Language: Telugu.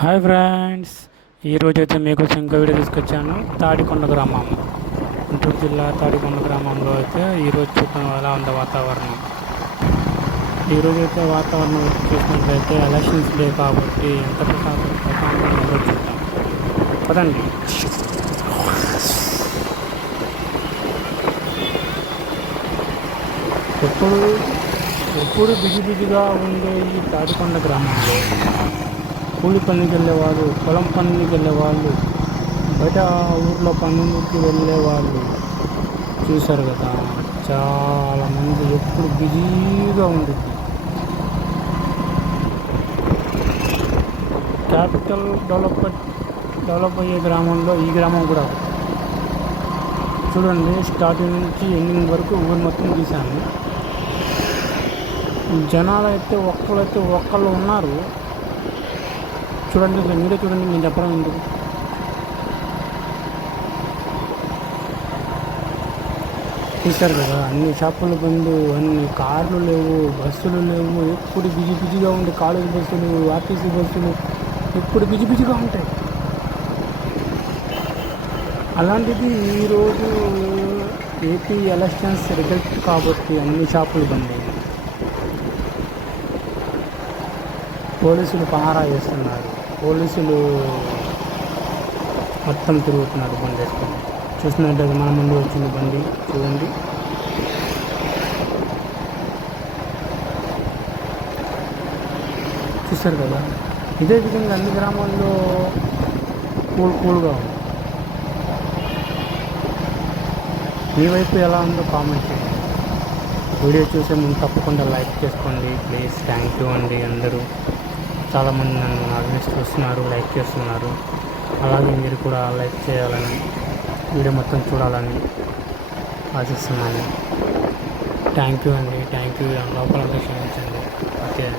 హాయ్ ఫ్రెండ్స్ ఈరోజు అయితే మీకోసం ఇంకో వీడియో తీసుకొచ్చాను. తాడికొండ గ్రామం. గుంటూరు జిల్లా తాడికొండ గ్రామంలో అయితే ఈరోజు చూద్దాం ఎలా ఉంది వాతావరణం. ఈరోజు అయితే వాతావరణం చూసినట్లయితే ఎలక్షన్స్ డే కాబట్టి ఎంత ప్రశాంతంగా చూద్దాం. పదండి. ఎప్పుడు ఎప్పుడు బిజీ బిజీగా ఉండే ఈ తాడికొండ గ్రామంలో కూలి పనికి వెళ్ళేవాళ్ళు పొలం పనికి వెళ్ళేవాళ్ళు బయట ఊర్లో పనులకి వెళ్ళేవాళ్ళు చూశారు కదా. చాలామంది ఎప్పుడు బిజీగా ఉంటుంది క్యాపిటల్ డెవలప్ డెవలప్ అయ్యే గ్రామంలో ఈ గ్రామం కూడా చూడండి స్టార్టింగ్ నుంచి ఎండింగ్ వరకు ఊరు మొత్తం తీశాను జనాలు అయితే ఒక్కళ్ళైతే ఒక్కళ్ళు ఉన్నారు. చూడండి ఇక్కడ మీరే చూడండి నేను చెప్పడం ఎందుకు? చూశారు కదా అన్ని షాపులు బంద్ అన్ని కార్లు లేవు బస్సులు లేవు ఎప్పుడు బిజీ బిజీగా ఉండే కాలేజ్ బస్సులు ఆర్టీసీ బస్సులు ఎప్పుడు బిజీ బిజీగా ఉంటాయి. అలాంటిది ఈరోజు ఏపీ ఎలక్షన్స్ రిజల్ట్ కాబట్టి అన్ని షాపులు బంద్ అయ్యాయి పోలీసులు పహారా చేస్తున్నారు పోలీసులు మొత్తం తిరుగుతున్నారు బండి వేసుకొని. చూసినట్టయితే మన ముందు వచ్చింది బండి. చూడండి. చూస్తారు కదా? ఇదే విధంగా అన్ని గ్రామాల్లో కూల్ కూల్గా ఉంది. మీ వైపు ఎలా ఉందో కామెంట్ చేయండి. వీడియో చూసే ముందు తప్పకుండా లైక్ చేసుకోండి. ప్లీజ్ థ్యాంక్ యూ అండి అందరూ. చాలామంది నన్ను ఆల్వేస్ చూస్తున్నారు లైక్ చేస్తున్నారు. అలాగే మీరు కూడా లైక్ చేయాలని వీడియో మొత్తం చూడాలని ఆశిస్తున్నాను. థ్యాంక్ యూ అండి. Thank you. లోపల క్షమించండి. ఓకే